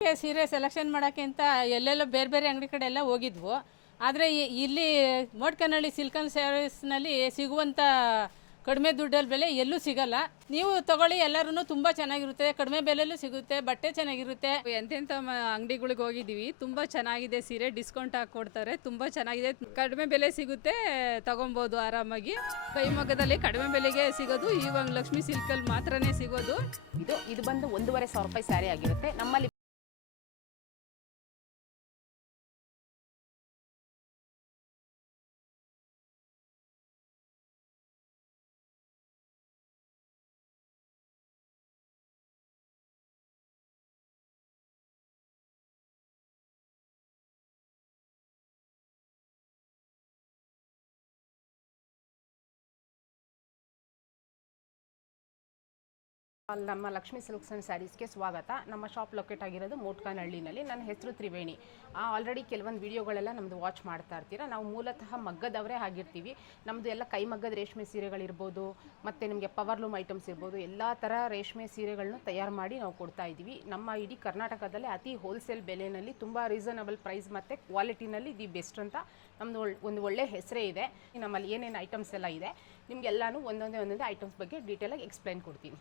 ಸೀರೆ ಸೆಲೆಕ್ಷನ್ ಮಾಡೋಕ್ಕೆ ಅಂತ ಎಲ್ಲೆಲ್ಲೋ ಬೇರೆ ಬೇರೆ ಅಂಗಡಿ ಕಡೆ ಎಲ್ಲ ಹೋಗಿದ್ವು. ಆದರೆ ಇಲ್ಲಿ ಮೋಡ್ಕನಹಳ್ಳಿ ಸಿಲ್ಕ್ ಆ್ಯಂಡ್ ಸ್ಯಾರೀಸ್ನಲ್ಲಿ ಸಿಗುವಂಥ ಕಡಿಮೆ ದುಡ್ಡಲ್ಲಿ ಬೆಲೆ ಎಲ್ಲೂ ಸಿಗಲ್ಲ. ನೀವು ತಗೊಳ್ಳಿ, ಎಲ್ಲರೂ ತುಂಬ ಚೆನ್ನಾಗಿರುತ್ತೆ, ಕಡಿಮೆ ಬೆಲೆಯಲ್ಲೂ ಸಿಗುತ್ತೆ, ಬಟ್ಟೆ ಚೆನ್ನಾಗಿರುತ್ತೆ. ಎಂತೆಂಥ ಅಂಗಡಿಗಳಿಗೆ ಹೋಗಿದ್ದೀವಿ, ತುಂಬ ಚೆನ್ನಾಗಿದೆ ಸೀರೆ, ಡಿಸ್ಕೌಂಟ್ ಹಾಕಿ ಕೊಡ್ತಾರೆ, ತುಂಬ ಚೆನ್ನಾಗಿದೆ, ಕಡಿಮೆ ಬೆಲೆ ಸಿಗುತ್ತೆ, ತಗೊಬೋದು ಆರಾಮಾಗಿ. ಕೈಮಗ್ಗದಲ್ಲಿ ಕಡಿಮೆ ಬೆಲೆಗೆ ಸಿಗೋದು ಇವಾಗ ಲಕ್ಷ್ಮಿ ಸಿಲ್ಕಲ್ಲಿ ಮಾತ್ರನೇ ಸಿಗೋದು. ಇದು ಬಂದು 1,500 ರೂಪಾಯಿ ಸ್ಯಾರಿ ಆಗಿರುತ್ತೆ. ನಮ್ಮಲ್ಲಿ ನಮ್ಮ ಲಕ್ಷ್ಮಿ ಸಿಲ್ಕ್ಸ್ ಆ್ಯಂಡ್ ಸ್ಯಾರೀಸ್ಗೆ ಸ್ವಾಗತ. ನಮ್ಮ ಶಾಪ್ ಲೊಕೇಟ್ ಆಗಿರೋದು ಮೋಟ್ಕನಹಳ್ಳಿನಲ್ಲಿ. ನನ್ನ ಹೆಸರು ತ್ರಿವೇಣಿ. ಆಲ್ರೆಡಿ ಕೆಲವೊಂದು ವೀಡಿಯೋಗಳೆಲ್ಲ ನಮ್ಮದು ವಾಚ್ ಮಾಡ್ತಾ ಇರ್ತೀರ. ನಾವು ಮೂಲತಃ ಮಗ್ಗದವರೇ ಆಗಿರ್ತೀವಿ. ನಮ್ಮದು ಎಲ್ಲ ಕೈಮಗ್ಗದ ರೇಷ್ಮೆ ಸೀರೆಗಳಿರ್ಬೋದು, ಮತ್ತು ನಿಮಗೆ ಪವರ್ಲೂಮ್ ಐಟಮ್ಸ್ ಇರ್ಬೋದು, ಎಲ್ಲ ಥರ ರೇಷ್ಮೆ ಸೀರೆಗಳನ್ನ ತಯಾರು ಮಾಡಿ ನಾವು ಕೊಡ್ತಾ ಇದ್ದೀವಿ. ನಮ್ಮ ಇಡೀ ಕರ್ನಾಟಕದಲ್ಲೇ ಅತಿ ಹೋಲ್ಸೇಲ್ ಬೆಲೆಯಲ್ಲಿ ತುಂಬ ರೀಸನಬಲ್ ಪ್ರೈಸ್ ಮತ್ತು ಕ್ವಾಲಿಟಿನಲ್ಲಿ ದಿ ಬೆಸ್ಟ್ ಅಂತ ನಮ್ಮದು ಒಂದು ಒಳ್ಳೆ ಹೆಸರೇ ಇದೆ. ನಮ್ಮಲ್ಲಿ ಏನೇನು ಐಟಮ್ಸ್ ಎಲ್ಲ ಇದೆ ನಿಮಗೆಲ್ಲನೂ ಒಂದೊಂದೇ ಐಟಮ್ಸ್ ಬಗ್ಗೆ ಡೀಟೇಲಾಗಿ ಎಕ್ಸ್ಪ್ಲೈನ್ ಕೊಡ್ತೀನಿ.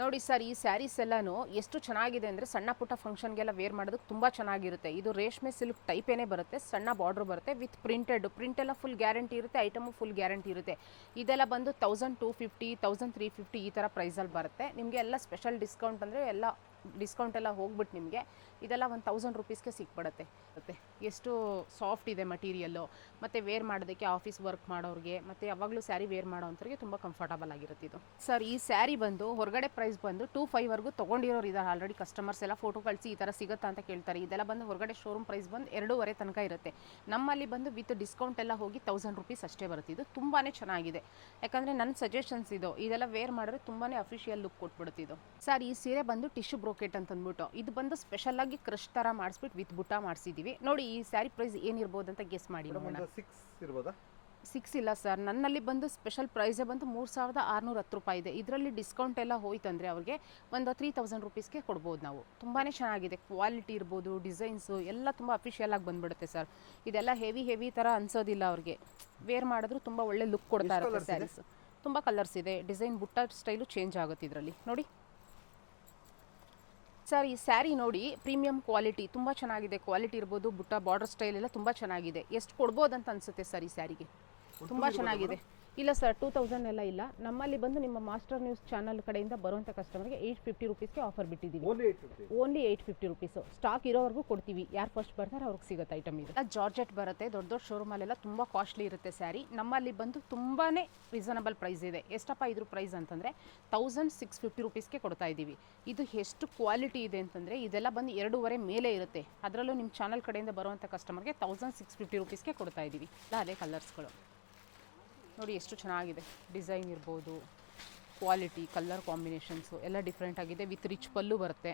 ನೋಡಿ ಸರ್, ಈ ಸ್ಯಾರೀಸ್ ಎಲ್ಲನೂ ಎಷ್ಟು ಚೆನ್ನಾಗಿದೆ ಅಂದರೆ ಸಣ್ಣ ಪುಟ್ಟ ಫಂಕ್ಷನ್ಗೆಲ್ಲ ವೇರ್ ಮಾಡೋದಕ್ಕೆ ತುಂಬ ಚೆನ್ನಾಗಿರುತ್ತೆ. ಇದು ರೇಷ್ಮೆ ಸಿಲ್ಕ್ ಟೈಪೇನೇ ಬರುತ್ತೆ, ಸಣ್ಣ ಬಾರ್ಡ್ರ್ ಬರುತ್ತೆ ವಿತ್ ಪ್ರಿಂಟ್ ಎಲ್ಲ ಫುಲ್ ಗ್ಯಾರಂಟಿ ಇರುತ್ತೆ, ಐಟಮು ಫುಲ್ ಗ್ಯಾರಂಟಿ ಇರುತ್ತೆ. ಇದೆಲ್ಲ ಬಂದು 1250, 1350 ಈ ಥರ ಪ್ರೈಸಲ್ಲಿ ಬರುತ್ತೆ. ನಿಮಗೆ ಎಲ್ಲ ಸ್ಪೆಷಲ್ ಡಿಸ್ಕೌಂಟ್ ಅಂದರೆ ಎಲ್ಲ ಡಿಸ್ಕೌಂಟ್ ಎಲ್ಲ ಹೋಗ್ಬಿಟ್ಟು ನಿಮಗೆ ಇದೆಲ್ಲ 1000 ರೂಪೀಸ್ಗೆ ಸಿಕ್ಬಿಡುತ್ತೆ. ಮತ್ತು ಎಷ್ಟು ಸಾಫ್ಟ್ ಇದೆ ಮಟೀರಿಯಲ್ಲು, ಮತ್ತು ವೇರ್ ಮಾಡೋದಕ್ಕೆ ಆಫೀಸ್ ವರ್ಕ್ ಮಾಡೋರಿಗೆ ಮತ್ತು ಯಾವಾಗಲೂ ಸ್ಯಾರಿ ವೇರ್ ಮಾಡೋವಂಥವ್ರಿಗೆ ತುಂಬ ಕಂಫರ್ಟಬಲ್ ಆಗಿರುತ್ತೆ ಇದು. ಸರ್, ಈ ಸ್ಯಾರಿ ಬಂದು ಹೊರಗಡೆ ಪ್ರೈಸ್ ಬಂದು 2500ವರೆಗೂ ತೊಗೊಂಡಿರೋರು ಇದ್ದಾರೆ ಆಲ್ರೆಡಿ. ಕಸ್ಟಮರ್ಸ್ ಎಲ್ಲ ಫೋಟೋ ಕಳಿಸಿ ಈ ಥರ ಸಿಗುತ್ತಾ ಅಂತ ಕೇಳ್ತಾರೆ. ಇದೆಲ್ಲ ಬಂದು ಹೊರಗಡೆ ಶೋರೂಮ್ ಪ್ರೈಸ್ ಬಂದು 2,500 ತನಕ ಇರುತ್ತೆ. ನಮ್ಮಲ್ಲಿ ಬಂದು ವಿತ್ ಡಿಸ್ಕೌಂಟ್ ಎಲ್ಲ ಹೋಗಿ 1000 ರೂಪೀಸ್ ಅಷ್ಟೇ ಬರುತ್ತೆ. ಇದು ತುಂಬಾ ಚೆನ್ನಾಗಿದೆ, ಯಾಕಂದರೆ ನನ್ನ ಸಜೆಷನ್ಸ್ ಇದೆಲ್ಲ ವೇರ್ ಮಾಡಿದ್ರೆ ತುಂಬಾ ಅಫಿಷಿಯಲ್ ಲುಕ್ ಕೊಟ್ಬಿಡುತ್ತೆ ಇದು. ಸರ್, ಈ ಸೀರೆ ಬಂದು ಟಿಶ್ಯೂ ಬ್ರೋಕೆಟ್ ಅಂತಂದ್ಬಿಟ್ಟು ಇದು ಬಂದು ಸ್ಪೆಷಲ್ ಆಗಿ ಕ್ರಶ್ ಥರ ಮಾಡಿಸ್ಬಿಟ್ಟು ವಿತ್ ಬುಟ್ಟ ಮಾಡಿಸಿದ್ದೀವಿ. ನೋಡಿ, ಈ ಸ್ಯಾರಿ ಪ್ರೈಸ್ ಏನಿರ್ಬೋದು ಅಂತ ಗೆಸ್ ಮಾಡಿ. 6 ಇಲ್ಲ ಸರ್, ನನ್ನಲ್ಲಿ ಬಂದು ಸ್ಪೆಷಲ್ ಪ್ರೈಸೇ ಬಂದು 3610 ರೂಪಾಯಿ ಇದೆ. ಇದರಲ್ಲಿ ಡಿಸ್ಕೌಂಟ್ ಎಲ್ಲ ಹೋಯ್ತಂದರೆ ಅವ್ರಿಗೆ ಒಂದು 3000 ರೂಪೀಸ್ಗೆ ಕೊಡ್ಬೋದು ನಾವು. ತುಂಬಾ ಚೆನ್ನಾಗಿದೆ, ಕ್ವಾಲಿಟಿ ಇರ್ಬೋದು, ಡಿಸೈನ್ಸು ಎಲ್ಲ ತುಂಬ ಅಫಿಷಿಯಲ್ ಆಗಿ ಬಂದುಬಿಡುತ್ತೆ ಸರ್. ಇದೆಲ್ಲ ಹೆವಿ ಥರ ಅನ್ಸೋದಿಲ್ಲ ಅವ್ರಿಗೆ. ವೇರ್ ಮಾಡಿದ್ರು ತುಂಬ ಒಳ್ಳೆ ಲುಕ್ ಕೊಡ್ತಾ ಇರುತ್ತೆ ಸ್ಯಾರೀಸ್. ತುಂಬ ಕಲರ್ಸ್ ಇದೆ, ಡಿಸೈನ್ ಬುಟ್ಟ ಸ್ಟೈಲು ಚೇಂಜ್ ಆಗುತ್ತೆ ಇದರಲ್ಲಿ. ನೋಡಿ ಸರ್, ಈ ಸ್ಯಾರಿ ನೋಡಿ ಪ್ರೀಮಿಯಂ ಕ್ವಾಲಿಟಿ ತುಂಬ ಚೆನ್ನಾಗಿದೆ. ಕ್ವಾಲಿಟಿ ಇರ್ಬೋದು, ಬುಟ್ಟ ಬಾರ್ಡರ್ ಸ್ಟೈಲ್ ಎಲ್ಲ ತುಂಬ ಚೆನ್ನಾಗಿದೆ. ಎಷ್ಟು ಕೊಡ್ಬೋದು ಅಂತ ಅನಿಸುತ್ತೆ ಸರ್ ಈ ಸ್ಯಾರಿಗೆ? ತುಂಬ ಚೆನ್ನಾಗಿದೆ. ಇಲ್ಲ ಸರ್, 2000 ಎಲ್ಲ ಇಲ್ಲ. ನಮ್ಮಲ್ಲಿ ಬಂದು ನಿಮ್ಮ ಮಾಸ್ಟರ್ ನ್ಯೂಸ್ ಚಾನಲ್ ಕಡೆಯಿಂದ ಬರುವಂಥ ಕಸ್ಟಮರ್ಗೆ 850 ರೂಪೀಸ್ಗೆ ಆಫರ್ ಬಿಟ್ಟಿದ್ದೀವಿ. Only 850 rupees. ಸ್ಟಾಕ್ ಇರೋವರೆಗೂ ಕೊಡ್ತೀವಿ. ಯಾರು ಫಸ್ಟ್ ಬರ್ತಾರೆ ಅವ್ರಿಗೆ ಸಿಗುತ್ತೆ ಐಟಮ್. ಇದು ಜಾರ್ಜೆಟ್ ಬರುತ್ತೆ, ದೊಡ್ಡ ಶೋರೂಮಲ್ಲೆಲ್ಲ ತುಂಬ ಕಾಸ್ಟ್ಲಿ ಇರುತ್ತೆ ಸ್ಯಾರಿ. ನಮ್ಮಲ್ಲಿ ಬಂದು ತುಂಬಾ ರೀಸನಬಲ್ ಪ್ರೈಸ್ ಇದೆ. ಎಷ್ಟಪ್ಪ ಇದ್ರ ಪ್ರೈಸ್ ಅಂತಂದರೆ 1650 ರೂಪೀಸ್ಗೆ ಕೊಡ್ತಾ ಇದ್ದೀವಿ. ಇದು ಎಷ್ಟು ಕ್ವಾಲಿಟಿ ಇದೆ ಅಂತಂದರೆ ಇದೆಲ್ಲ ಬಂದು 2.5 ಮೇಲೆ ಇರುತ್ತೆ. ಅದರಲ್ಲೂ ನಿಮ್ಮ ಚಾನಲ್ ಕಡೆಯಿಂದ ಬರುವಂಥ ಕಸ್ಟಮರ್ಗೆ 1650 ರೂಪೀಸ್ಗೆ ಕೊಡ್ತಾ ಇದ್ದೀವಿ. ಅದೇ ಕಲರ್ಸ್ಗಳು ನೋಡಿ ಎಷ್ಟು ಚೆನ್ನಾಗಿದೆ. ಡಿಸೈನ್ ಇರ್ಬೋದು, ಕ್ವಾಲಿಟಿ, ಕಲರ್ ಕಾಂಬಿನೇಷನ್ಸು ಎಲ್ಲ ಡಿಫ್ರೆಂಟ್ ಆಗಿದೆ. ವಿತ್ ರಿಚ್ ಪಲ್ಲು ಬರುತ್ತೆ.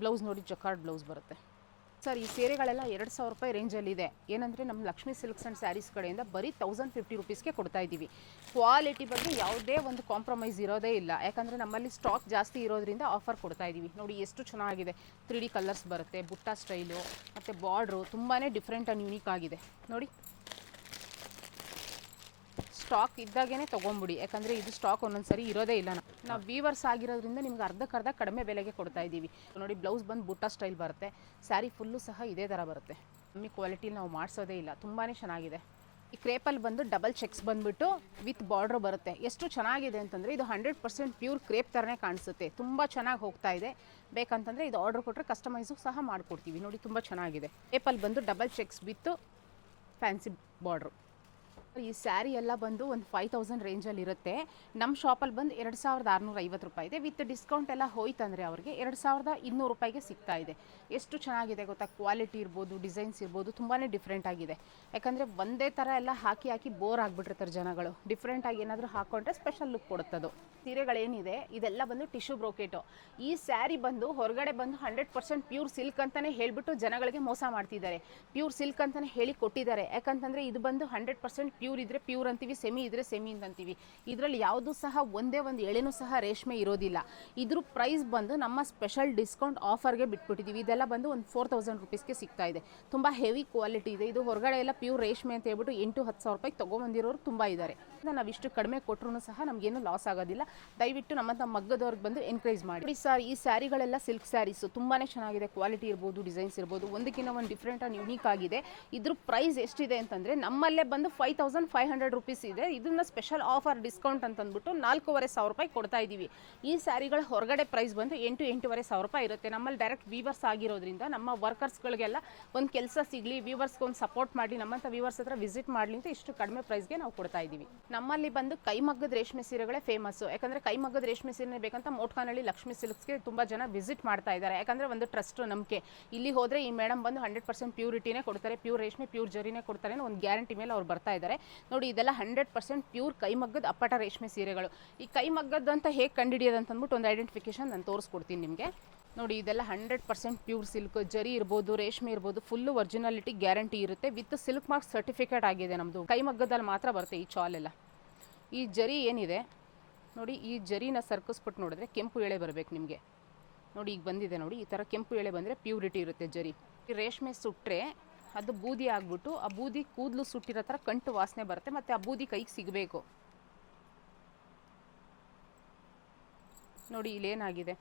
ಬ್ಲೌಸ್ ನೋಡಿ, ಜಕಾರ್ಡ್ ಬ್ಲೌಸ್ ಬರುತ್ತೆ. ಸರ್, ಈ ಸೀರೆಗಳೆಲ್ಲ 2000 ರೂಪಾಯಿ ರೇಂಜಲ್ಲಿದೆ. ಏನಂದರೆ ನಮ್ಮ ಲಕ್ಷ್ಮಿ ಸಿಲ್ಕ್ಸ್ ಆ್ಯಂಡ್ ಸ್ಯಾರೀಸ್ ಕಡೆಯಿಂದ ಬರೀ 1050 ರೂಪೀಸ್ಗೆ ಕೊಡ್ತಾ ಇದ್ದೀವಿ. ಕ್ವಾಲಿಟಿ ಬಗ್ಗೆ ಯಾವುದೇ ಒಂದು ಕಾಂಪ್ರಮೈಸ್ ಇರೋದೇ ಇಲ್ಲ, ಯಾಕಂದರೆ ನಮ್ಮಲ್ಲಿ ಸ್ಟಾಕ್ ಜಾಸ್ತಿ ಇರೋದ್ರಿಂದ ಆಫರ್ ಕೊಡ್ತಾ ಇದ್ದೀವಿ. ನೋಡಿ ಎಷ್ಟು ಚೆನ್ನಾಗಿದೆ. 3D ಕಲರ್ಸ್ ಬರುತ್ತೆ, ಬುಟ್ಟ ಸ್ಟೈಲು ಮತ್ತು ಬಾರ್ಡ್ರು ತುಂಬಾ ಡಿಫ್ರೆಂಟ್ ಆ್ಯಂಡ್ ಯೂನಿಕ್ ಆಗಿದೆ. ನೋಡಿ, ಸ್ಟಾಕ್ ಇದ್ದಾಗೇ ತೊಗೊಂಬಿಡಿ, ಯಾಕಂದರೆ ಇದು ಸ್ಟಾಕ್ ಒಂದೊಂದ್ಸರಿ ಇರೋದೇ ಇಲ್ಲ. ನಾವು ವೀವರ್ಸ್ ಆಗಿರೋದ್ರಿಂದ ನಿಮ್ಗೆ ಅರ್ಧಕ್ಕರ್ಧ ಕಡಿಮೆ ಬೆಲೆಗೆ ಕೊಡ್ತಾ ಇದ್ದೀವಿ. ನೋಡಿ, ಬ್ಲೌಸ್ ಬಂದು ಬುಟ್ಟ ಸ್ಟೈಲ್ ಬರುತ್ತೆ. ಸ್ಯಾರಿ ಫುಲ್ಲು ಸಹ ಇದೇ ಥರ ಬರುತ್ತೆ. ಕಮ್ಮಿ ಕ್ವಾಲಿಟಿಲಿ ನಾವು ಮಾಡಿಸೋದೇ ಇಲ್ಲ. ತುಂಬಾ ಚೆನ್ನಾಗಿದೆ. ಈ ಕ್ರೇಪಲ್ಲಿ ಬಂದು ಡಬಲ್ ಚೆಕ್ಸ್ ಬಂದುಬಿಟ್ಟು ವಿತ್ ಬಾರ್ಡ್ರ್ ಬರುತ್ತೆ. ಎಷ್ಟು ಚೆನ್ನಾಗಿದೆ ಅಂತಂದರೆ ಇದು 100% ಪ್ಯೂರ್ ಕ್ರೇಪ್ ಥರನೇ ಕಾಣಿಸುತ್ತೆ. ತುಂಬ ಚೆನ್ನಾಗಿ ಹೋಗ್ತಾ ಇದೆ. ಬೇಕಂತಂದರೆ ಇದು ಆರ್ಡ್ರ್ ಕೊಟ್ಟರೆ ಕಸ್ಟಮೈಸು ಸಹ ಮಾಡಿಕೊಡ್ತೀವಿ. ನೋಡಿ, ತುಂಬ ಚೆನ್ನಾಗಿದೆ. ಕ್ರೇಪಲ್ಲಿ ಬಂದು double cheques with fancy border. ಈ ಸ್ಯಾರಿ ಎಲ್ಲ ಬಂದು ಒಂದು 5000 ರೇಂಜಲ್ಲಿ ಇರುತ್ತೆ. ನಮ್ಮ ಶಾಪಲ್ಲಿ ಬಂದು 2650 ರೂಪಾಯಿ ಇದೆ. ವಿತ್ ಡಿಸ್ಕೌಂಟ್ ಎಲ್ಲ ಹೋಯ್ತಂದರೆ ಅವ್ರಿಗೆ 2200 ರೂಪಾಯಿಗೆ ಸಿಗ್ತಾ ಇದೆ. ಎಷ್ಟು ಚೆನ್ನಾಗಿದೆ ಗೊತ್ತಾ? ಕ್ವಾಲಿಟಿ ಇರ್ಬೋದು, ಡಿಸೈನ್ಸ್ ಇರ್ಬೋದು, ತುಂಬಾ ಡಿಫ್ರೆಂಟ್ ಆಗಿದೆ. ಯಾಕಂದರೆ ಒಂದೇ ಥರ ಎಲ್ಲ ಹಾಕಿ ಬೋರ್ ಆಗಿಬಿಟ್ಟಿರ್ತಾರೆ ಜನಗಳು. ಡಿಫ್ರೆಂಟಾಗಿ ಏನಾದರೂ ಹಾಕ್ಕೊಂಡ್ರೆ ಸ್ಪೆಷಲ್ ಲುಕ್ ಕೊಡುತ್ತದು. ಸೀರೆಗಳೇನಿದೆ ಇದೆಲ್ಲ ಬಂದು ಟಿಶ್ಯೂ ಬ್ರೋಕೆಟು. ಈ ಸ್ಯಾರಿ ಬಂದು ಹೊರಗಡೆ ಬಂದು 100% ಪ್ಯೂರ್ ಸಿಲ್ಕ್ ಅಂತಲೇ ಹೇಳಿಬಿಟ್ಟು ಜನಗಳಿಗೆ ಮೋಸ ಮಾಡ್ತಿದ್ದಾರೆ. ಪ್ಯೂರ್ ಸಿಲ್ಕ್ ಅಂತಲೇ ಹೇಳಿ ಕೊಟ್ಟಿದ್ದಾರೆ. ಯಾಕಂತಂದರೆ ಇದು ಬಂದು 100% ಪ್ಯೂರ್ ಇದ್ದರೆ ಪ್ಯೂರ್ ಅಂತೀವಿ, ಸೆಮಿ ಇದ್ದರೆ ಸೆಮಿ ಅಂತೀವಿ. ಇದರಲ್ಲಿ ಯಾವುದೂ ಸಹ ಒಂದೇ ಒಂದು ಎಳೆನೂ ಸಹ ರೇಷ್ಮೆ ಇರೋದಿಲ್ಲ. ಇದ್ರ ಪ್ರೈಸ್ ಬಂದು ನಮ್ಮ ಸ್ಪೆಷಲ್ ಡಿಸ್ಕೌಂಟ್ ಆಫರ್ಗೆ ಬಿಟ್ಬಿಟ್ಟಿದ್ದೀವಿ. ಇದೆಲ್ಲ ಬಂದು ಒಂದು 4000 ರುಪೀಸ್ಗೆ ಸಿಗ್ತಾ ಇದೆ. ತುಂಬ ಹೆವಿ ಕ್ವಾಲಿಟಿ ಇದೆ. ಇದು ಹೊರಗಡೆ ಎಲ್ಲ ಪ್ಯೂರ್ ರೇಷ್ಮೆ ಅಂತ ಹೇಳ್ಬಿಟ್ಟು 8-10 ಸಾವಿರ ರೂಪಾಯಿಗೆ ತೊಗೊಂಬಂದಿರೋರು ತುಂಬ ಇದ್ದಾರೆ. ನಾವು ಇಷ್ಟು ಕಡಿಮೆ ಕೊಟ್ಟರು ಸಹ ನಮಗೇನು ಲಾಸ್ ಆಗೋದಿಲ್ಲ. ದಯವಿಟ್ಟು ನಮ್ಮಂಥ ಮಗ್ಗದವ್ರಿಗೆ ಬಂದು ಎನ್ಕರೇಜ್ ಮಾಡಿ ಸರ್. ಈ ಸ್ಯಾರಿಗಳೆಲ್ಲ ಸಿಲ್ಕ್ ಸ್ಯಾರೀಸು ತುಂಬಾ ಚೆನ್ನಾಗಿದೆ. ಕ್ವಾಲಿಟಿ ಇರ್ಬೋದು, ಡಿಸೈನ್ಸ್ ಇರ್ಬೋದು, ಒಂದಕ್ಕಿಂತ ಒಂದು ಡಿಫ್ರೆಂಟ್ ಆ್ಯಂಡ್ ಯುನೀಕ್ ಆಗಿದೆ. ಇದ್ರ ಪ್ರೈಸ್ ಎಷ್ಟಿದೆ ಅಂತಂದರೆ ನಮ್ಮಲ್ಲೇ ಬಂದು 5500 ರುಪೀಸ್ ಇದೆ. ಇದನ್ನ ಸ್ಪೆಷಲ್ ಆಫರ್ ಡಿಸ್ಕೌಂಟ್ ಅಂತಂದ್ಬಿಟ್ಟು 4500 ರೂಪಾಯಿ ಕೊಡ್ತಾ ಇದ್ದೀವಿ. ಈ ಸ್ಯಾರಿಗಳ ಹೊರಗಡೆ ಪ್ರೈಸ್ ಬಂದು 8-8.5 ಸಾವಿರ ರೂಪಾಯಿ ಇರುತ್ತೆ. ನಮ್ಮಲ್ಲಿ ಡೈರೆಕ್ಟ್ ವೀವರ್ಸ್ ಆಗಿರೋದ್ರಿಂದ ನಮ್ಮ ವರ್ಕರ್ಸ್ಗಳಿಗೆಲ್ಲ ಒಂದು ಕೆಲಸ ಸಿಗಲಿ, ವೀವರ್ಸ್ಗೆ ಒಂದು ಸಪೋರ್ಟ್ ಮಾಡಿ, ನಮ್ಮಂಥ ವೀವರ್ಸ್ ಹತ್ರ ವಿಸಿಟ್ ಮಾಡಲಿ ಅಂತ ಇಷ್ಟು ಕಡಿಮೆ ಪ್ರೈಸ್ಗೆ ನಾವು ಕೊಡ್ತಾ ಇದ್ದೀವಿ. ನಮ್ಮಲ್ಲಿ ಬಂದು ಕೈಮಗ್ಗದ ರೇಷ್ಮೆ ಸೀರೆಗಳೇ ಫೇಮಸ್ಸು. ಯಾಕಂದರೆ ಕೈಮಗ್ಗದ ರೇಷ್ಮೆ ಸೀರೆ ಬೇಕಂತ ಮೋಟ್ಕಾನಹಳ್ಳಿ ಲಕ್ಷ್ಮೀ ಸಿಲ್ಕ್ಸ್ಗೆ ತುಂಬ ಜನ ವಿಸಿಟ್ ಮಾಡ್ತಾ ಇದ್ದಾರೆ. ಯಾಕಂದರೆ ಒಂದು ಟ್ರಸ್ಟ್, ನಂಬಿಕೆ. ಇಲ್ಲಿ ಹೋದರೆ ಈ ಮೇಡಮ್ ಬಂದು 100% ಪ್ಯೂರಿಟಿನೇ ಕೊಡ್ತಾರೆ, ಪ್ಯೂರ್ ರೇಷ್ಮೆ ಪ್ಯೂರ್ ಜರಿನೇ ಕೊಡ್ತಾರೆ ಅನ್ನೋ ಒಂದು ಗ್ಯಾರಂಟಿ ಮೇಲೆ ಅವ್ರು ಬರ್ತಾ ಇದ್ದಾರೆ. ನೋಡಿ, ಇದೆಲ್ಲ 100% ಪ್ಯೂರ್ ಕೈಮಗ್ಗದ ಅಪ್ಪಟ ರೇಷ್ಮೆ ಸೀರೆಗಳು. ಈ ಕೈಮಗ್ಗದ ಅಂತ ಹೇಗೆ ಕಂಡುಹಿಡಿಯೋದು ಅಂತಂದ್ಬಿಟ್ಟು ಒಂದು ಐಡೆಂಟಿಫಿಕೇಶನ್ ನಾನು ತೋರಿಸ್ಕೊಡ್ತೀನಿ ನಿಮಗೆ. ನೋಡಿ, ಇದೆಲ್ಲ 100% ಪ್ಯೂರ್ ಸಿಲ್ಕ್. ಜರಿ ಇರ್ಬೋದು, ರೇಷ್ಮೆ ಇರ್ಬೋದು, ಫುಲ್ಲು ಒರಿಜಿನಾಲಿಟಿ ಗ್ಯಾರಂಟಿ ಇರುತ್ತೆ. ವಿತ್ ಸಿಲ್ಕ್ ಮಾರ್ಕ್ ಸರ್ಟಿಫಿಕೇಟ್ ಆಗಿದೆ ನಮ್ಮದು. ಕೈಮಗ್ಗದಲ್ಲಿ ಮಾತ್ರ ಬರುತ್ತೆ ಈ ಚಾಲೆಲ್ಲ. ಈ ಜರಿ ಏನಿದೆ ನೋಡಿ, ಈ ಜರಿನ ಸರ್ಕಿಸ್ಬಿಟ್ಟು ನೋಡಿದ್ರೆ ಕೆಂಪು ಎಳೆ ಬರಬೇಕು ನಿಮಗೆ. ನೋಡಿ, ಈಗ ಬಂದಿದೆ ನೋಡಿ, ಈ ಥರ ಕೆಂಪು ಎಳೆ ಬಂದರೆ ಪ್ಯೂರಿಟಿ ಇರುತ್ತೆ ಜರಿ. ಈ ರೇಷ್ಮೆ ಸುಟ್ಟರೆ ಅದು ಬೂದಿ ಆಗಿಬಿಟ್ಟು ಆ ಬೂದಿ ಕೂದಲು ಸುಟ್ಟಿರೋ ಥರ ಕಂಟು ವಾಸನೆ ಬರುತ್ತೆ. ಮತ್ತು ಆ ಬೂದಿ ಕೈಗೆ ಸಿಗಬೇಕು. ನೋಡಿ, ಇಲ್ಲೇನಾಗಿದೆ,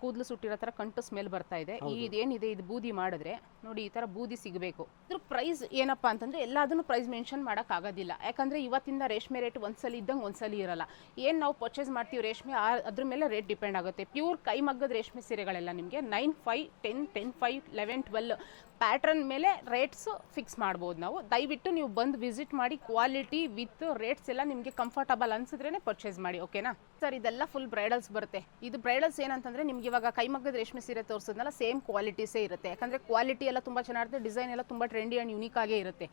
ಕೂದಲು ಸುಟ್ಟಿರೋ ಥರ ಕಂಟು ಸ್ಮೆಲ್ ಬರ್ತಾ ಇದೆ. ಇದೇನಿದೆ ಇದು ಬೂದಿ ಮಾಡಿದ್ರೆ ನೋಡಿ ಈ ಥರ ಬೂದಿ ಸಿಗಬೇಕು. ಇದ್ರ ಪ್ರೈಸ್ ಏನಪ್ಪ ಅಂತಂದರೆ ಎಲ್ಲದನ್ನು ಪ್ರೈಸ್ ಮೆನ್ಷನ್ ಮಾಡೋಕ್ಕಾಗೋದಿಲ್ಲ. ಯಾಕಂದರೆ ಇವತ್ತಿಂದ ರೇಷ್ಮೆ ರೇಟ್ ಒಂದ್ಸಲ ಇದ್ದಂಗೆ ಒಂದ್ಸಲ ಇರಲ್ಲ. ಏನು ನಾವು ಪರ್ಚೇಸ್ ಮಾಡ್ತೀವಿ ರೇಷ್ಮೆ ಅದ್ರ ಮೇಲೆ ರೇಟ್ ಡಿಪೆಂಡ್ ಆಗುತ್ತೆ. ಪ್ಯೂರ್ ಕೈಮಗ್ಗದ ರೇಷ್ಮೆ ಸೀರೆಗಳೆಲ್ಲ ನಿಮಗೆ 9, 5, 10, 10, 5, 11, 12 ಪ್ಯಾಟ್ರನ್ ಮೇಲೆ ರೇಟ್ಸು ಫಿಕ್ಸ್ ಮಾಡ್ಬೋದು ನಾವು. ದಯವಿಟ್ಟು ನೀವು ಬಂದು ವಿಸಿಟ್ ಮಾಡಿ, ಕ್ವಾಲಿಟಿ ವಿತ್ ರೇಟ್ಸ್ ಎಲ್ಲ ನಿಮಗೆ ಕಂಫರ್ಟಬಲ್ ಅನ್ಸಿದ್ರೇ ಪರ್ಚೇಸ್ ಮಾಡಿ. ಓಕೆನಾ ಸರ್? ಇದೆಲ್ಲ ಫುಲ್ ಬ್ರೈಡಲ್ಸ್ ಬರುತ್ತೆ. ಇದು ಬ್ರೈಡಲ್ಸ್ ಏನಂತಂದರೆ ನಿಮ್ಗೆ ಇವಾಗ ಕೈಮಗ್ಗದ ರೇಷ್ಮೆ ಸೀರೆ ತೋರಿಸಿದ್ನಲ್ಲ, ಸೇಮ್ ಕ್ವಾಲಿಟೀಸೇ ಇರುತ್ತೆ. ಯಾಕಂದರೆ ಕ್ವಾಲಿಟಿ ಎಲ್ಲ ತುಂಬ ಚೆನ್ನಾಗಿರುತ್ತೆ, ಡಿಸೈನ್ ಎಲ್ಲ ತುಂಬ ಟ್ರೆಂಡಿ ಆ್ಯಂಡ್ ಯುನೀಕ್ ಆಗೇ ಇರುತ್ತೆ.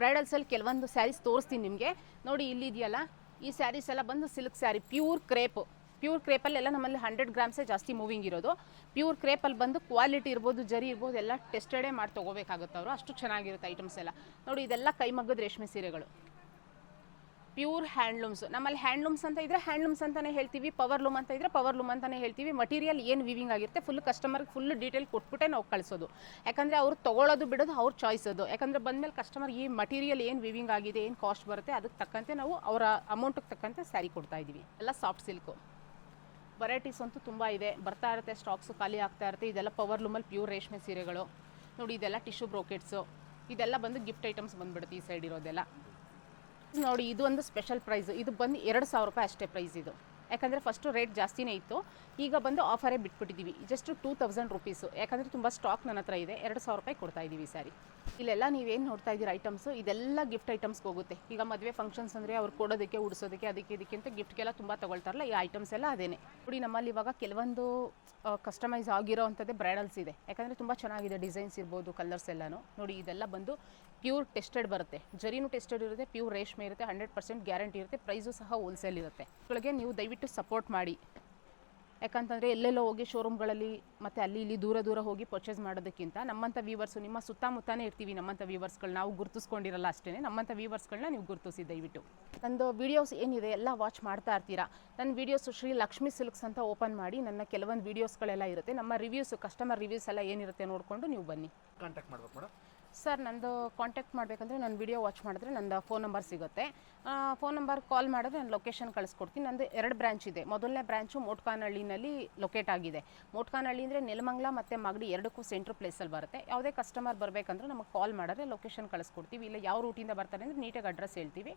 ಬ್ರೈಡಲ್ಸಲ್ಲಿ ಕೆಲವೊಂದು ಸ್ಯಾರೀಸ್ ತೋರಿಸ್ತೀನಿ ನಿಮಗೆ. ನೋಡಿ, ಇಲ್ಲಿದೆಯಲ್ಲ ಈ ಸ್ಯಾರೀಸ್ ಎಲ್ಲ ಬಂದು silk sari, pure crepe. Pure ಕ್ರೇಪಲ್ಲೆಲ್ಲ ನಮ್ಮಲ್ಲಿ 100 ಗ್ರಾಮ್ಸೇ ಜಾಸ್ತಿ ಮೂವಿಂಗ್ ಇರೋದು. ಪ್ಯೂರ್ ಕ್ರೇಪಲ್ಲಿ ಬಂದು ಕ್ವಾಲಿಟಿ ಇರ್ಬೋದು, ಜರಿ ಇರ್ಬೋದು, ಎಲ್ಲ ಟೆಸ್ಟೆಡೇ ಮಾಡಿ ತೊಗೋಬೇಕಾಗುತ್ತೆ ಅವರು. ಅಷ್ಟು ಚೆನ್ನಾಗಿರುತ್ತೆ ಐಟಮ್ಸ್ ಎಲ್ಲ. ನೋಡಿ, ಇದೆಲ್ಲ ಕೈಮಗ್ಗದ ರೇಷ್ಮೆ ಸೀರೆಗಳು, ಪ್ಯೂರ್ ಹ್ಯಾಂಡ್ಲೂಮ್ಸ್. ನಮ್ಮಲ್ಲಿ ಹ್ಯಾಂಡ್ಲೂಮ್ಸ್ ಅಂತ ಇದ್ದರೆ ಹ್ಯಾಂಡ್ಲೂಮ್ಸ್ ಅಂತಲೇ ಹೇಳ್ತೀವಿ, ಪವರ್ ಲೂಮ್ ಅಂತ ಇದ್ದರೆ ಪವರ್ ಲೂಮ್ ಅಂತಲೇ ಹೇಳ್ತೀವಿ. ಮಟೀರಿಯಲ್ ಏನು ವಿವಿಂಗ್ ಆಗಿರುತ್ತೆ ಫುಲ್ ಕಸ್ಟಮರ್ಗೆ ಫುಲ್ ಡೀಟೇಲ್ ಕೊಟ್ಬಿಟ್ಟೆ ನಾವು ಕಳಿಸೋದು. ಯಾಕಂದರೆ ಅವ್ರು ತೊಗೊಳ್ಳೋದು ಬಿಡೋದು ಅವ್ರ ಚಾಯ್ಸ್ ಅದು. ಯಾಕಂದರೆ ಬಂದಮೇಲೆ ಕಸ್ಟಮರ್ ಈ ಮಟೀರಿಯಲ್ ಏನು ವಿವಿಂಗ್ ಆಗಿದೆ, ಏನು ಕಾಸ್ಟ್ ಬರುತ್ತೆ, ಅದಕ್ಕೆ ತಕ್ಕಂತೆ ನಾವು ಅವರ ಅಮೌಂಟಿಗೆ ತಕ್ಕಂತೆ ಸ್ಯಾರಿ ಕೊಡ್ತಾ ಇದ್ದೀವಿ. ಎಲ್ಲ ಸಾಫ್ಟ್ ಸಿಲ್ಕು ವೆರೈಟೀಸ್ ಅಂತೂ ತುಂಬ ಇದೆ, ಬರ್ತಾ ಇರುತ್ತೆ. ಸ್ಟಾಕ್ಸು ಖಾಲಿ ಆಗ್ತಾ ಇರುತ್ತೆ. ಇದೆಲ್ಲ ಪವರ್ ಲೂಮಲ್ಲಿ ಪ್ಯೂರ್ ರೇಷ್ಮೆ ಸೀರೆಗಳು. ನೋಡಿ, ಇದೆಲ್ಲ ಟಿಶ್ಯೂ ಬ್ರೋಕೆಟ್ಸು. ಇದೆಲ್ಲ ಬಂದು ಗಿಫ್ಟ್ ಐಟಮ್ಸ್ ಬಂದುಬಿಡುತ್ತೆ ಈ ಸೈಡ್ ಇರೋದೆಲ್ಲ. ನೋಡಿ, ಇದು ಒಂದು ಸ್ಪೆಷಲ್ ಪ್ರೈಸ್. ಇದು ಬಂದು 2000 ರೂಪಾಯಿ ಅಷ್ಟೇ ಪ್ರೈಸ್ ಇದು. ಯಾಕಂದರೆ ಫಸ್ಟು ರೇಟ್ ಜಾಸ್ತಿನೇ ಇತ್ತು, ಈಗ ಬಂದು ಆಫರೇ ಬಿಟ್ಬಿಟ್ಟಿದ್ದೀವಿ. Just 2000 rupees. ಯಾಕಂದರೆ ತುಂಬ ಸ್ಟಾಕ್ ನನ್ನ ಹತ್ರ ಇದೆ. 2000 ರೂಪಾಯಿ ಕೊಡ್ತಾ ಇದ್ದೀವಿ ಸ್ಯಾರಿ. ಇಲ್ಲೆಲ್ಲ ನೀವೇನು ನೋಡ್ತಾ ಇದ್ದೀರ ಐಟಮ್ಸು, ಇದೆಲ್ಲ ಗಿಫ್ಟ್ ಐಟಮ್ಸ್ಗೆ ಹೋಗುತ್ತೆ. ಈಗ ಮದುವೆ ಫಂಕ್ಷನ್ಸ್ ಅಂದರೆ ಅವ್ರು ಕೊಡೋದಕ್ಕೆ, ಉಡಿಸೋದಕ್ಕೆ, ಅದಕ್ಕೆ ಇದಕ್ಕೆ ಅಂತ ಗಿಫ್ಟ್ಗೆಲ್ಲ ತುಂಬ ತೊಗೊಳ್ತಾರಲ್ಲ, ಈ ಐಟಮ್ಸ್ ಎಲ್ಲ ಅದೇನೆ. ನೋಡಿ, ನಮ್ಮಲ್ಲಿ ಇವಾಗ ಕೆಲವೊಂದು ಕಸ್ಟಮೈಸ್ ಆಗಿರೋ ಅಂಥದ್ದೇ ಬ್ರೈಡಲ್ಸ್ ಇದೆ. ಯಾಕಂದರೆ ತುಂಬ ಚೆನ್ನಾಗಿದೆ, ಡಿಸೈನ್ಸ್ ಇರ್ಬೋದು, ಕಲರ್ಸ್ ಎಲ್ಲನೂ. ನೋಡಿ, ಇದೆಲ್ಲ ಬಂದು ಪ್ಯೂರ್ ಟೆಸ್ಟೆಡ್ ಬರುತ್ತೆ. ಜರಿನೂ ಟೆಸ್ಟೆಡ್ ಇರುತ್ತೆ, ಪ್ಯೂರ್ ರೇಷ್ಮೆ ಇರುತ್ತೆ, 100% ಗ್ಯಾರಂಟಿ ಇರುತ್ತೆ. ಪ್ರೈಸು ಸಹ ಹೋಲ್ಸೇಲ್ ಇರುತ್ತೆ. ಇವುಗಳಿಗೆ ನೀವು ದಯವಿಟ್ಟು ಸಪೋರ್ಟ್ ಮಾಡಿ. ಯಾಕಂತಂದರೆ ಎಲ್ಲೆಲ್ಲೋ ಹೋಗಿ ಶೋರೂಮ್ಗಳಲ್ಲಿ ಮತ್ತು ಅಲ್ಲಿ ಇಲ್ಲಿ ದೂರ ದೂರ ಹೋಗಿ ಪರ್ಚೇಸ್ ಮಾಡೋದಕ್ಕಿಂತ ನಮ್ಮಂಥ ವೀವರ್ಸು ನಿಮ್ಮ ಸುತ್ತಮುತ್ತನೇ ಇರ್ತೀವಿ. ನಮ್ಮಂಥ ವೀವರ್ಸ್ಗಳು ನಾವು ಗುರುತಿಸ್ಕೊಂಡಿರಲ್ಲ ಅಷ್ಟೇ. ನಮ್ಮಂಥ ವೀವರ್ಸ್ಗಳನ್ನ ನೀವು ಗುರುತಿಸಿ ದಯವಿಟ್ಟು. ನಂದು ವೀಡಿಯೋಸ್ ಏನಿದೆ ಎಲ್ಲ ವಾಚ್ ಮಾಡ್ತಾ ಇರ್ತೀರಾ. ನನ್ನ ವೀಡಿಯೋಸು ಶ್ರೀ ಲಕ್ಷ್ಮೀ ಸಿಲ್ಕ್ಸ್ ಅಂತ ಓಪನ್ ಮಾಡಿ ನನ್ನ ಕೆಲವೊಂದು ವೀಡಿಯೋಸ್ಗಳೆಲ್ಲ ಇರುತ್ತೆ. ನಮ್ಮ ರಿವ್ಯೂಸು, ಕಸ್ಟಮರ್ ರಿವ್ಯೂಸ್ ಎಲ್ಲ ಏನಿರುತ್ತೆ ನೋಡಿಕೊಂಡು ನೀವು ಬನ್ನಿ. ಕಾಂಟ್ಯಾಕ್ಟ್ ಮಾಡ್ಬೇಕು ಮೇಡಮ್. ಸರ್, ನಂದು ಕಾಂಟ್ಯಾಕ್ಟ್ ಮಾಡಬೇಕಂದ್ರೆ ನನ್ನ ವೀಡಿಯೋ ವಾಚ್ ಮಾಡಿದ್ರೆ ನಂದು ಫೋನ್ ನಂಬರ್ ಸಿಗುತ್ತೆ. ಫೋನ್ ನಂಬರ್ ಕಾಲ್ ಮಾಡಿದ್ರೆ ನಾನು ಲೊಕೇಶನ್ ಕಳಿಸ್ಕೊಡ್ತೀನಿ. ನಂದು 2 ಬ್ರಾಂಚ್ ಇದೆ. ಮೊದಲನೇ ಬ್ರಾಂಚು ಮೋಟ್ಕಾನಹಳ್ಳಿನಲ್ಲಿ ಲೊಕೇಟ್ ಆಗಿದೆ. ಮೋಟ್ಕಾನಹಳ್ಳಿ ಅಂದರೆ ನೆಲಮಂಗಲ ಮತ್ತು ಮಾಗಡಿ ಎರಡಕ್ಕೂ ಸೆಂಟ್ರ್ ಪ್ಲೇಸಲ್ಲಿ ಬರುತ್ತೆ. ಯಾವುದೇ ಕಸ್ಟಮರ್ ಬರಬೇಕಂದ್ರೆ ನಮಗೆ ಕಾಲ್ ಮಾಡಿದ್ರೆ ಲೊಕೇಶನ್ ಕಳಿಸ್ಕೊಡ್ತೀವಿ. ಇಲ್ಲ ಯಾವ ರೂಟಿಂದ ಬರ್ತಾರೆ ಅಂದರೆ ನೀಟಾಗಿ ಅಡ್ರೆಸ್ ಹೇಳ್ತೀವಿ.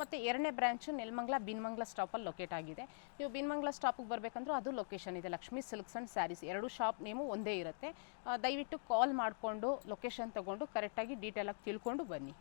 ಮತ್ತು 2ನೇ ಬ್ರಾಂಚು ನೆಲಮಂಗಲ ಬಿನ್ಮಂಗಲ ಸ್ಟಾಪಲ್ಲಿ ಲೊಕೇಟ್ ಆಗಿದೆ. ನೀವು ಬಿನ್ಮಂಗಲ ಸ್ಟಾಪಿಗೆ ಬರಬೇಕಂದ್ರೂ ಅದು ಲೊಕೇಶನ್ ಇದೆ. Lakshmi silks and sarees 2 shop name ಒಂದೇ ಇರುತ್ತೆ. ದಯವಿಟ್ಟು ಕಾಲ್ ಮಾಡಿಕೊಂಡು ಲೊಕೇಶನ್ ತೊಗೊಂಡು ಕರೆಕ್ಟಾಗಿ ಡೀಟೇಲಾಗಿ ತಿಳ್ಕೊಂಡು ಬನ್ನಿ.